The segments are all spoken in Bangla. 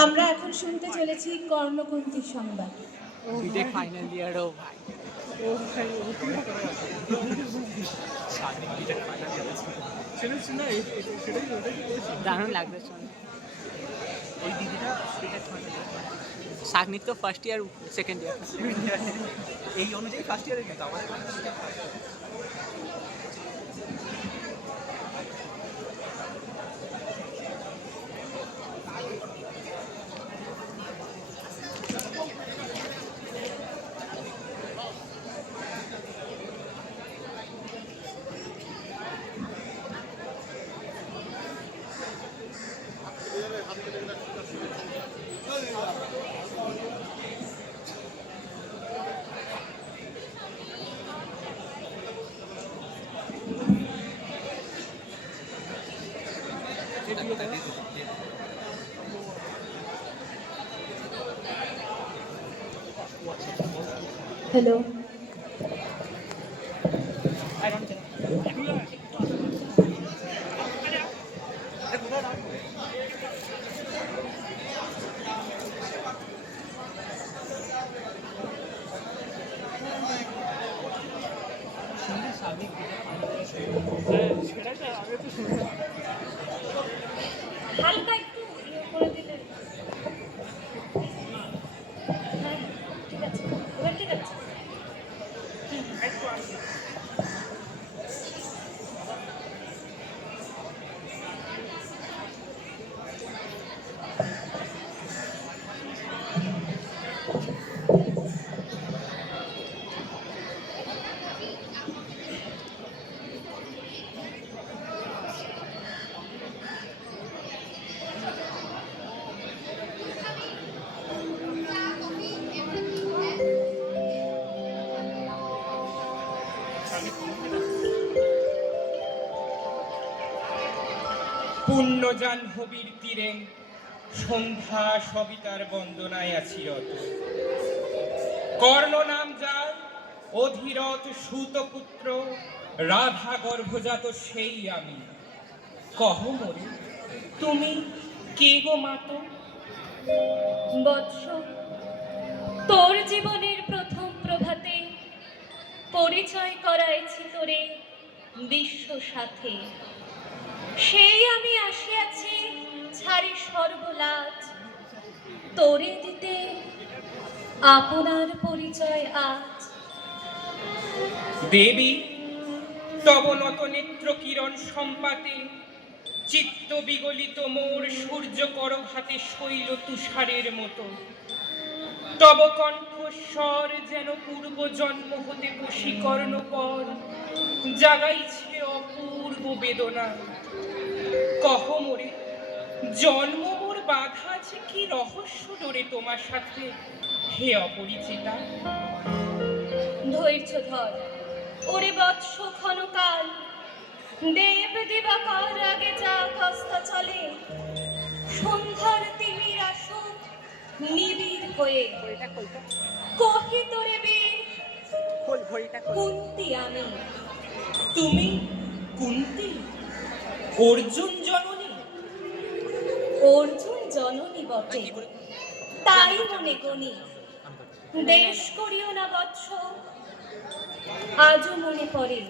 আমরা এখন শুনতে চলেছি কর্ণকুন্তির সংবাদ। বিটেক ফাইনাল ইয়ার ও ভাই ও ভাই ও কি স্বাধীন বিটেক ফাইনাল ইয়ার শুনেছি না সেটাই ওটাই বলেছি দারুণ লাগবে শুনে। ওই দিদিটা বিটেক ফাইনাল সাগনিক তো ফার্স্ট ইয়ার সেকেন্ড ইয়ার এই অনুযায়ী ফার্স্ট ইয়ারে কিন্তু আমাদের হ্যালো, হালকা একটু করে দিলে। হ্যাঁ, ঠিক আছে, এবার ঠিক আছে। পুণ্য জাহ্নবীর তীরে সন্ধ্যা সবিতার বন্দনায় আছি রত। কর্ণ নাম যার অধীরথ সুতপুত্র, রাধা গর্ভজাত সেই আমি। কহ মোরে তুমি কে গো মাত? বৎস, তোর জীবনের প্রথম প্রভাতে পরিচয় করাইছি তোরে বিশ্ব সাথে। সেই আমি আসিয়াছি ছাড়ি সর্বলাজ, তোরে দিতে আপনার পরিচয় আজ। দেবী তব নত নেত্র কিরণ সম্পাতে, চিত্ত বিগলিত মোর সূর্য করঘাতে শৈল তুষারের মতো। তব কণ্ঠস্বর যেন পূর্ব জন্ম হতে বশীকর্ণ পর, জাগাইছে অপূর্ব বেদনা। কহ মোরে জন্ম মোর বাধা আছে কি রহস্য ডোরে তোমার সাথে, হে অপরিচিতা? ধৈর্য ধর ওরে বৎস ক্ষণকাল, দেব দিবাকর আগে যা কস্তা চলে। সন্ধ্যার তিমির আসুক নিবিড় হয়ে, কহি তোরে বীর কুন্তি আমি। তুমি কুন্তি, অর্জুন জননী? অর্জুন জননী বটে, তাই মনে গণি। দেশ করিও না বৎস, আজও মনে পড়ে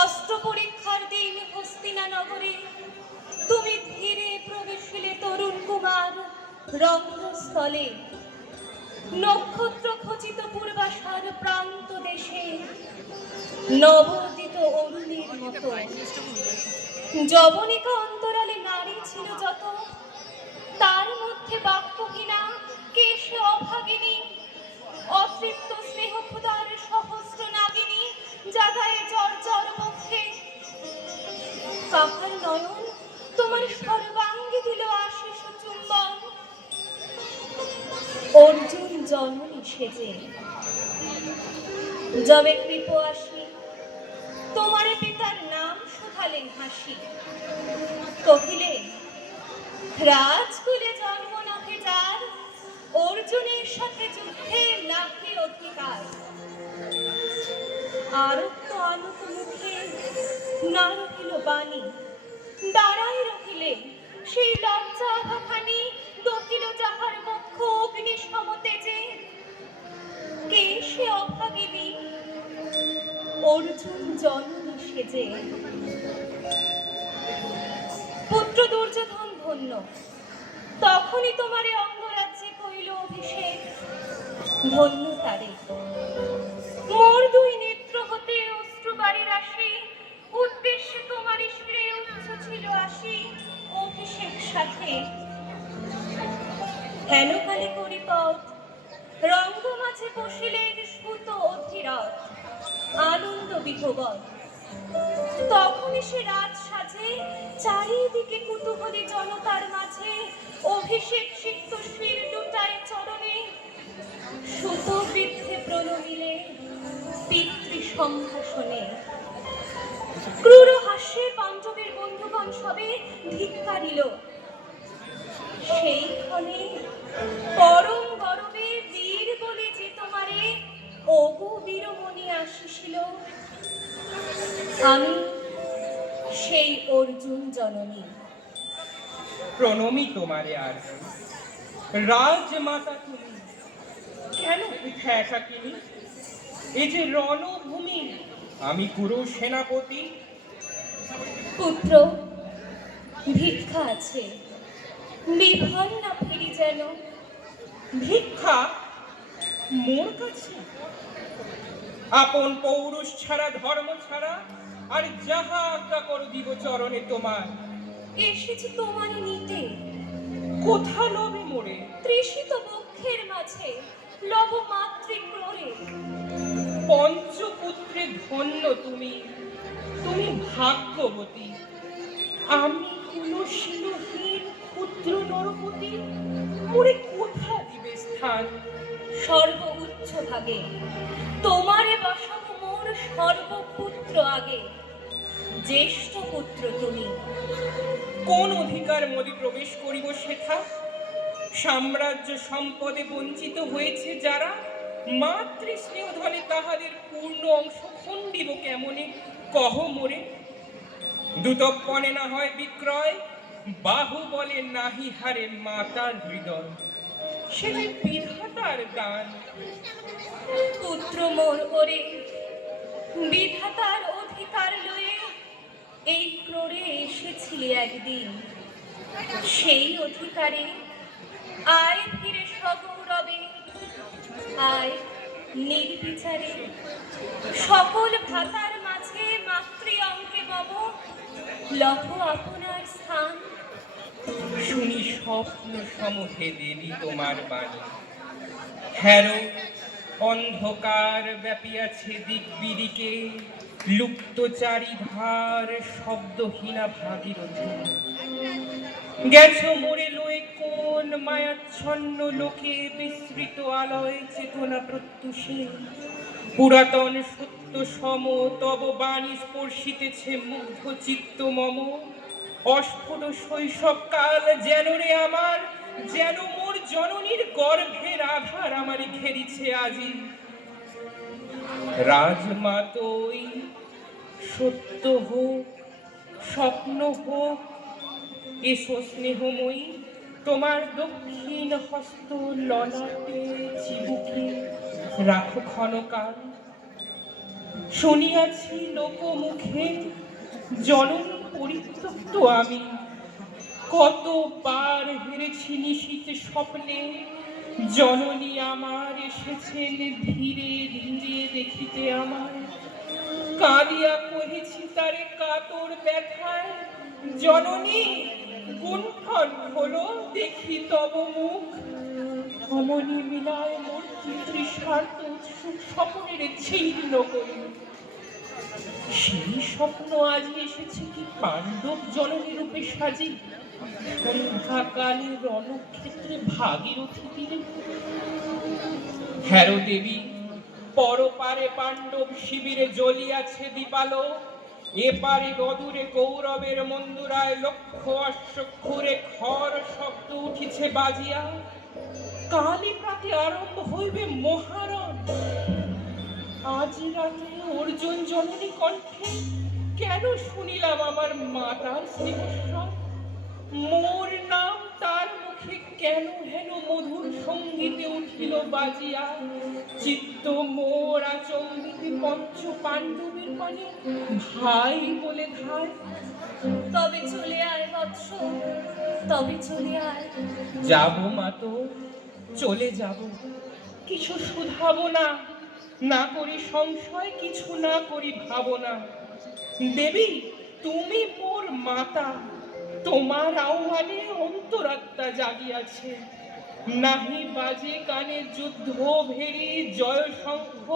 অস্ত্র পরীক্ষার দিন হস্তিনা নগরে। তুমি ধীরে প্রবেশিলে তরুণ কুমার রঙ্গস্থলে, নক্ষত্র খচিত পূর্বাশার প্রান্ত দেশে, নবোদিত অরুণের মতো। যবনিকা অন্তরালে নারী ছিল যত, তার মধ্যে বাক্যহীনা কেশে অভাগিনী। অতৃপ্ত স্নেহ ক্ষুধার সহস্র নাগিনী, জাগায় জর্জর মুখে। কাহার নয়ন তোমার সর্বাঙ্গে দিল আশিস চুম্বন। অর্জুন জননী সেজে যবে কৃপ আসি, তোমারে পিতার নাম শুধালেন হাসি। কহিলেন রাজকুলে জন্ম নাহে যার, অর্জুনের সাথে যুদ্ধে নাহি অধিকার। আরক্ত আনত মুখে না রহিল বাণী, দাঁড়াই রহিলে সেই লজ্জা আভাখানি। দহিল জননী সেজে। পুত্র দুর্যোধন ধন্য, তখনই তোমারে অঙ্গরাজ্যে কইল অভিষেক। ধন্য তারে, মোর দুই নেত্র হতে অশ্রুবাড়ির আসি, উদ্দেশ্যে তোমারই শিরে উচ্চ ছিল আসি অভিষেক সাথে। হেন কালে করি পথ, রঙ্গ মাঝে বসিলেন সুত অধীরথ, আনন্দ বিভবৎ। তখনই সে রাত সাজে, চারিদিকে কুতূহলী জনতার মাঝে অভিষেক সিক্ত শির লুটায় চরণে, সুত বৃদ্ধে প্রণমিলে পিতৃ সম্ভাষণে। ক্রূর হাস্যে পাঞ্চবের বন্ধুগণ সবে ধিক্কারিল। সেইক্ষণে পরম গরবে বীর বলে যে তোমারে ওগো বীরমণি আসিছিল, আমি সেই অর্জুন জননী। প্রণমি তোমারে আর রাজমাতা তুমি, কেন পিঠা একাকিনী? এ যে রণভূমি, আমি কুরু সেনাপতি। পুত্র, ভিক্ষা আছে, বিফল না ফিরি যেন। ভিক্ষা মোর কাছে? আপন পৌরুষ ছাড়া, ধর্ম ছাড়া, আর যাহা আজ্ঞা করো দিব চরণে তোমার। এসেছি তোমারই নিতে, কোথা লবে মোরে? তৃষিত বক্ষের মাঝে লব মাতৃক্রোড়ে। পঞ্চপুত্রে ধন্য তুমি, তুমি ভাগ্যবতী। আমি কুলশীলহীন ক্ষুদ্র নরপতি, মোরে কোথা দিবে স্থান? সর্ব উচ্চ ভাগে তোমারে বসাব মোর সর্বপুত্র আগে। জ্যেষ্ঠ পুত্র তুমি, কোন অধিকার মোরে প্রবেশ করিব সেথা? সাম্রাজ্য সম্পদে বঞ্চিত হয়েছে যারা, মাতৃস্নেহ ধনে তাহাদের পূর্ণ অংশ খণ্ডিব কেমনে কহ মোরে? দুতপনে না হয় বিক্রয়, বাহু বলে নাহি হারে মাতার হৃদয়, সেটাই বিধাতার দান। পুত্র মোর ওরে, বিধাতার অধিকার লয়ে এই ক্রোড়ে এসেছিলি একদিন। সেই অধিকারে আয় ফিরে সগৌরবে, আয় নির্বিচারে। সকল ভ্রাতার মাঝে মাতৃ অঙ্কে মম লভ আপনার স্থান। শুনি স্বপ্ন সমহে দেবী তোমার বাণী। হ্যারো অন্ধকার ব্যাপিয়াছে দিক বিদিকে, লুপ্ত চারিধার শব্দহীনা ভাগীরথী। গেছ মোরে লয়ে কোন মায়াচ্ছন্ন লোকে, বিস্মৃত আলয় চেতনা প্রত্যুষে। পুরাতন সত্য সম তব বাণী স্পর্শিতেছে মুগ্ধ চিত্ত মম। অস্ফুট শৈশবকাল যেন রে আমার, যেন মোর জননীর গর্ভের আধার আমারে ঘেরিছে আজি। রাজমাতই সত্য হোক, স্বপ্ন হোক, এসো স্নেহময়ী, তোমার দক্ষিণ হস্ত ললাটে চিবুকে রাখো ক্ষণকাল। শুনিয়াছি লোকমুখে জননী পরিত্যক্ত আমি, কতবার হেরেছি নিশীথ স্বপ্নে, জননী আমার এসেছেন ধীরে ধীরে দেখিতে আমার। কাঁদিয়া কহেছি তারে কাতর ব্যথায়, জননী গুণ্ঠন হলো দেখি তব মুখ। অমনি মিলায় মোর তৃষার্ত উৎসুক স্বপ্নের ছিন্ন করি। সেই স্বপ্ন আজ এসেছে কি পাণ্ডব জননী রূপে সাজি, সন্ধ্যাকালে রণক্ষেত্রে ভাগীরথী তীরে। হ্যারো দেবী, পরপারে পাণ্ডব শিবিরে জ্বলিয়াছে দীপালো, এপারে অদূরে কৌরবের মন্দুরায় লক্ষ অশ্বক্ষুরে খর শব্দ উঠিছে বাজিয়া। কালী প্রাতে আরম্ভ হইবে মহারণ। আজ রাতে অর্জুন জননী কণ্ঠে কেন শুনিলাম আমার মাতার স্নেহস্বর? মোর নাম তার মুখে মুখে কেন হেন মধুর সঙ্গীতে উঠিল বাজিয়া, চিত্ত মোর আচম্বিতে পঞ্চ পাণ্ডবের পানে ভাই বলে ধায়। তবে চলে আয় বৎস, তবে চলে আয়। যাব মা তো, চলে যাব, কিছু শুধাবো না, না করি সংশয়, কিছু না করি ভাবনা। দেবী তুমি মোর মাতা, তোমার আহ্বানে অন্তরাত্মা জাগিয়াছে। নাহি বাজে কানে যুদ্ধ ভেরি জয় শঙ্খ,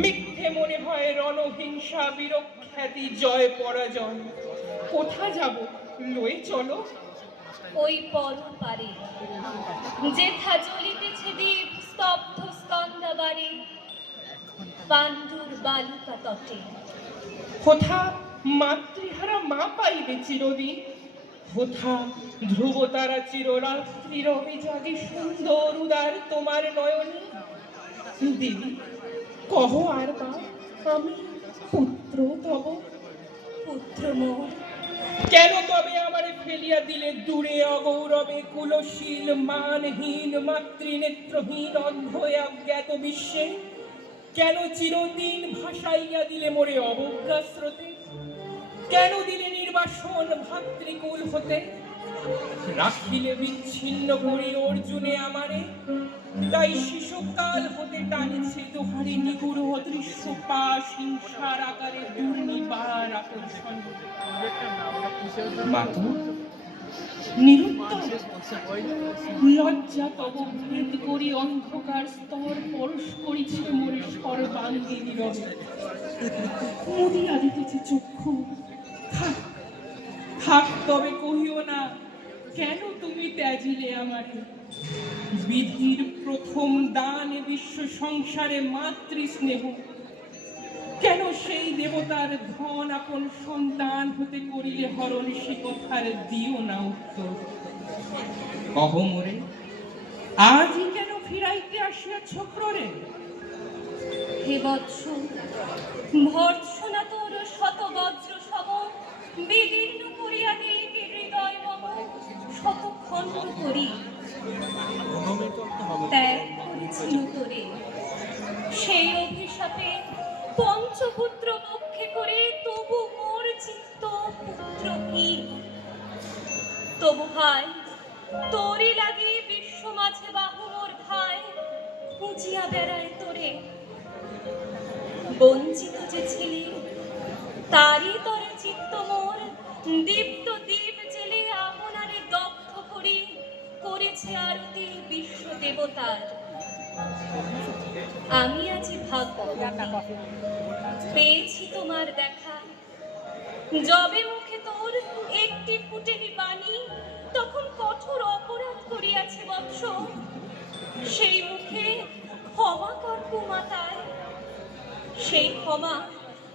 মিথ্যে মনে হয় রণহিংসা বীরখ্যাতি জয় পরাজয়। কোথা যাব লয়ে চলো। ওই পর পারে যেথা জ্বলিতেছে দীপ স্তব্ধ স্কন্দাবারে, পাণ্ডুর বালুকা তটে। কোথা মাতৃহারা মা পাইবে চিরদিন, কোথা ধ্রুব তারা চিররাত্রি রবে জাগে সুন্দর উদার তোমার নয়নে। দেবী কহ আর বা আমি পুত্র তব। পুত্র মোর কেন তবে আমারে ফেলিয়া দিলে দূরে অগৌরবে, কুলশীল মানহীন মাতৃনেত্রহীন অন্ধ অজ্ঞাত বিশ্বে? কেন চিরদিন ভাসাইয়া দিলে মোরে অবজ্ঞা স্রোতে? কেন দিলে নির্বাসন ভাতৃকুল হতে? রাখিলে বিচ্ছিন্ন করি অর্জুনে আমারে, তাই শিশুকাল হতে টানিছে তোহারি নিগুড় অদৃশ্য পাশ হিংসার আকারে দুর্নিবার আকর্ষণ। মাতু নিরুত্তর লজ্জা তব ভেদ করি অন্ধকার স্তর পরশ করিছে মোরে সর্বাঙ্গে নীরবে। মুদিয়া দিতেছে চক্ষু, থাক থাক তবে কহিও না, কেন তুমি ত্যাজিলে আমারে? বিধির প্রথম দান বিশ্ব সংসারে মাতৃ স্নেহ, কেন সেই দেবতার ধন আপন সন্তান হতে করিলে হরণ? সে কথার দিও না উত্তর। কহ মোরে আজই কেন ফিরাইতে আসিয়াছ প্ররে? হে বৎস, ভর্ৎসনা তোর শত বজ্র সম, বিদীর্ণ করিয়া দিকে হৃদয় মম। শত খণ্ড করি ত্যাগ করেছিল তোরে, সেই অভিশাপে পঞ্চপুত্র পক্ষে করে তবু মোর চিত্ত পুত্রহীন। তবু ভাই তোরই লাগে বিশ্ব মাঝে বাহু মোর ধায়, খুঁজিয়া বেড়ায় তোরে। বঞ্চিত যে ছিলি তারই তরে চিত্ত মোর, দীপ্ত দীপ জেলে আপনারে দগ্ধ করি করেছে আরতি বিশ্ব দেবতার। আমি আজ ভাগ্যবতী, পেয়েছি তোমার দেখা। যবে মুখে তোর একটি ফুটেনি বাণী, তখন কঠোর অপরাধ করিয়াছে বৎস। সেই মুখে ক্ষমা কর্প মাতায়, সেই ক্ষমা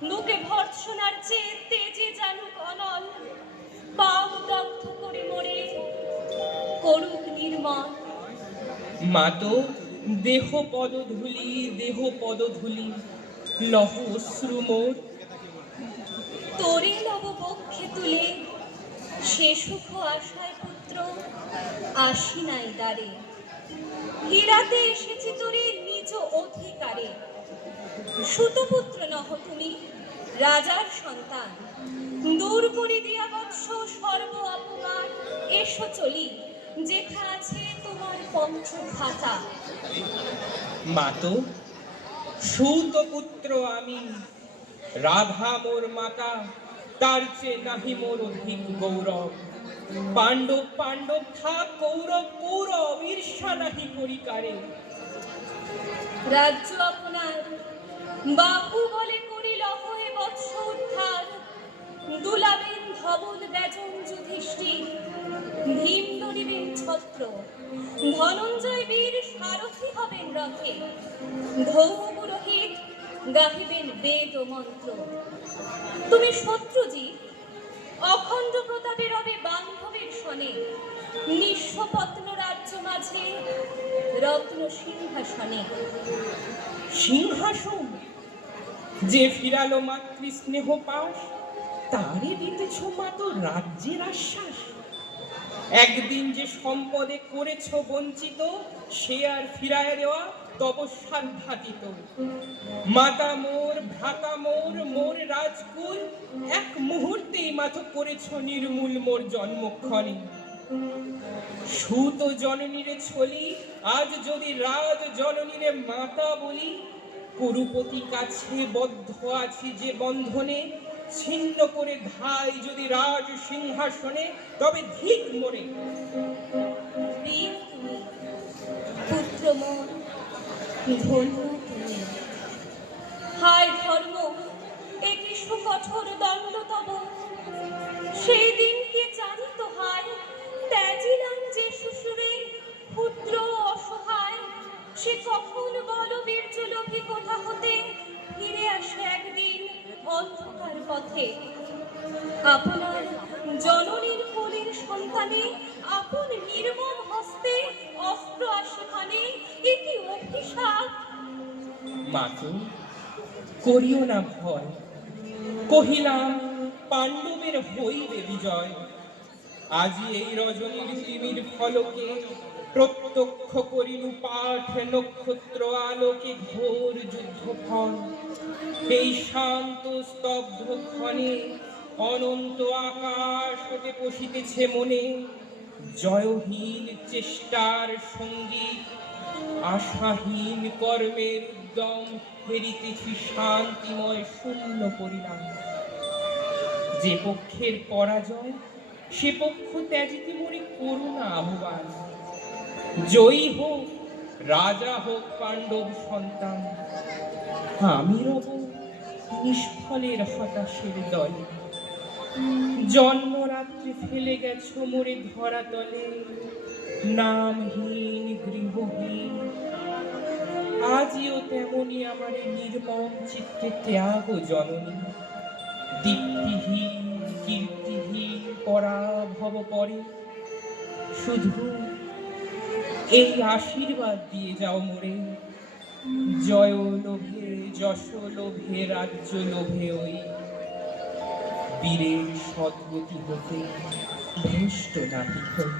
বুকে ভর্ৎসনার চেয়ে তেজে জানুক অনল। পাপ দগ্ধ করে মোরে করুক নির্মল। মাতো দেহ পদধূলি, দেহ পদধূলি, লহ অশ্রু মোর। তোরে লব বক্ষে তুলে, সে সুখ আশায় পুত্র আসি নাই দ্বারে। হীরাতে এসেছি তোরে নিজ অধিকারে। সুতপুত্র নহ তুমি, রাজার সন্তান। দূর করে দিয়া বৎস সর্ব অপমান। এসো চলি, যেথা আছে তোমার পঞ্চভ্রাতা। মাতো সুত পুত্র আমি, রাধা মোর মাতা, তার চেয়ে নাহি মোর অধিক গৌরব। পাণ্ডব পাণ্ডব থাক, কৌরব কৌরব, ঈর্ষা নাহি করি কারে। রাজ্য আপনার বাহু বলে করিল হে বৎস উদ্ধার। দুলাবেন ধবল বেজন যুধিষ্ঠির, ভীম ধরিবেন ছত্র, ধনঞ্জয় বীর সারথি হবেন রথে। ধৌম পুরোহিত গাহিবেন বেদ ও মন্ত্র। তুমি শত্রুজিৎ অখণ্ড প্রতাপে রবে বান্ধবের শনে। নিঃস্বপত্ন রাজ্য মাঝে রত্ন সিংহাসনে। সিংহাসন যে ফিরালো মাতৃ স্নেহ পাশ, তারে দিতেছ মাতো রাজ্যের আশ্বাস। একদিন যে সম্পদে করেছ বঞ্চিত, সে আর ফিরায় দেওয়া তব সাধ্যাতীত। মাতা মোর, ভ্রাতা মোর, মোর রাজকুল, এক মুহূর্তেই মাথো করেছ নির্মূল মোর জন্মক্ষণে। সুত জননীরে ছলি, আজ যদি রাজ জননীরে মাতা বলি, কুরুপতি কাছে বদ্ধ আছি যে বন্ধনে, ছিন্ন করে ধাই যদি রাজ সিংহাসনে, তবে ধিক মোরে। বীর তুমি, পুত্র মোর, ধন্য তুমি। হায় ধর্ম, এ কি সুকঠোর দণ্ড তব! সেই দিন কে জানিত হায়, ত্যাজিলাম যে শ্বশুরে, ক্ষুদ্র অসহায়, সে কখন বল বীর্য লোভী কোথা হতে ফিরে আসে একদিন অন্ধকার পথে। আপনার জননীর কোলের সন্তানে আপন নির্মম হস্তে অস্ত্র আসে হানে, এ কি অভিশাপ! মাতো, করিও না ভয়, কহিলাম পাণ্ডবের হইবে বিজয়। আজি এই রজনীর তিমির ফলকে প্রত্যক্ষ করিলু পাঠ নক্ষত্র আলোকে ঘোর যুদ্ধ ফল। এই শান্ত স্তব্ধ ক্ষণে অনন্ত আকাশ হতে বসিতেছে মনে, জয়হীন চেষ্টার সঙ্গীত, আশাহীন কর্মের উদ্যম, ফেরিতেছি শান্তিময় শূন্য পরিণাম। যে পক্ষের পরাজয়, সে পক্ষ ত্যাজিতে মোরে করুণা আহ্বান। জয়ী হোক, রাজা হোক পাণ্ডব সন্তান, আমি রব নিষ্ফলের হতাশের দলে। জন্মরাত্রি ফেলে গেছো মোরে ধরাতলে, নামহীন গৃহহীন। আজিও তেমনি আমার নির্মম চিত্তে ত্যাগ জননী। দীপ্তিহীন কীর্তিহীন পরাভব পরে, শুধু এই আশীর্বাদ দিয়ে যাও মোরে, জয় লোভে, যশ লোভে, রাজ্য লোভে ওই বীরের সদ্গতি হতে ভ্রষ্ট নাহি হই।